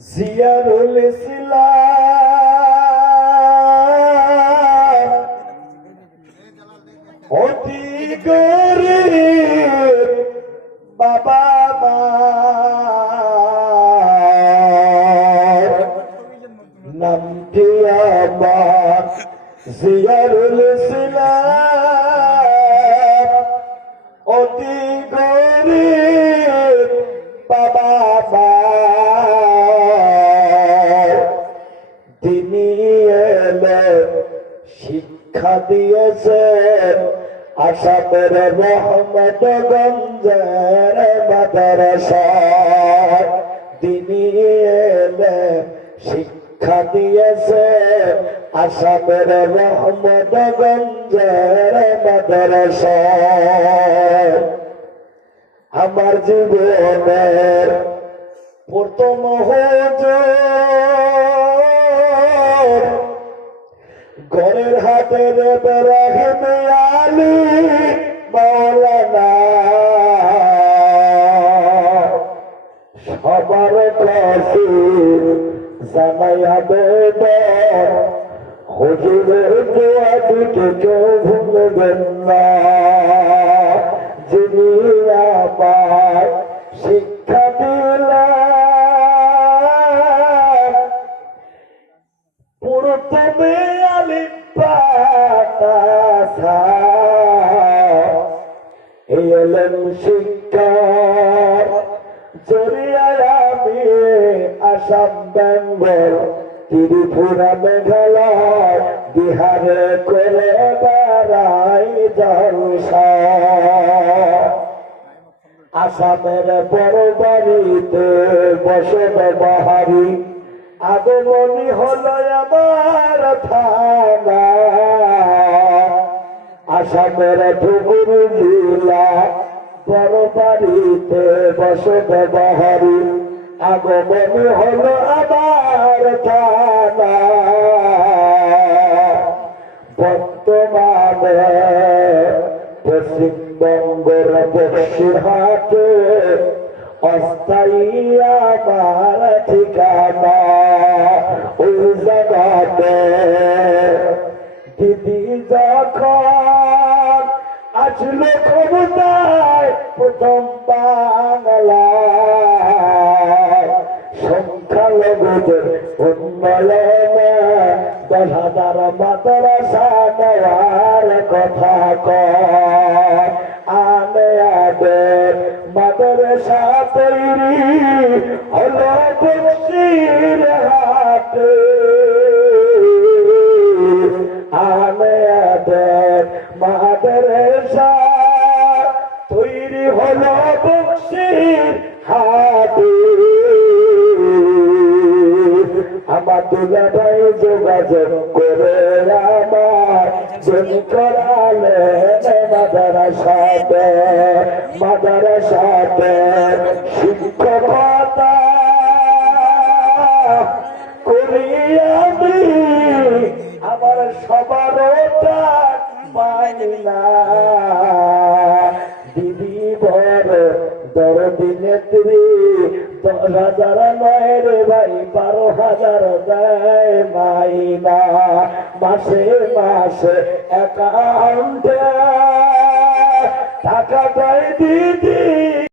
জিয়ারুল ইসলাম অতি গরিব বাবা মার নামটি আমার জিয়ারুল ইসলাম অতি গরিব বাবা মার তিনি এলে শিক্ষা দিয়েছেন আসামের রহমতগঞ্জের মাদ্রাসায় তিনি এলে শিক্ষা দিয়েছেন আসামের রহমতগঞ্জের মাদ্রাসায় আমার জীবনের প্রথম হুজুর ঘরের হাতের ইব্রাহিম আলী মাওলানা সবার কাছে জানাইয়া দেবেন হুজুরের দোয়া দুটো কেউ ভুলবেন না যিনি আমার শিক্ষা দিলেন প্রথমে আলিফ পাতা এলেন শিক্ষার জরিয়ায় আমি আসাম বেঙ্গল ত্রিপুরা মেঘালয় বিহারে করে বেড়াই জলসা আসামের বড় বাড়িতে বসে বাহারি আগমনী হলো আমার থানা আসামের ধুবুর জেলা বড় বাড়িতে বসে বাহারি আগমনী হলো আমার থানা বর্তমানে পশ্চিমবঙ্গের বক্সিরহাটে অস্থায়ী আমার ঠিকানা ওই জায়গাতে দিদি যখন আসলো ক্ষমতায় প্রথম বাংলায় সংখ্যালঘুদের উন্নয়নে 10,000 মাদ্রাসা দেওয়ার কথা কয় আমেয়াদের মাদ্রাসা তৈরি হলো বক্সিরহাটে আমেয়াদের মাদ্রাসা তৈরি হলো বক্সিরহাটে আমার দুলা ভাই যোগাযোগ করে আমার জমি করালেন মাদ্রাসাতে শিক্ষকতা করি আমি আমার সবার পাই না দিদি বড় দরদি নেত্রী 10,000 নয় রে ভাই 12,000 দেয় মাইনা মাসে মাসে অ্যাকাউন্টে টাকা দেয় দিদি।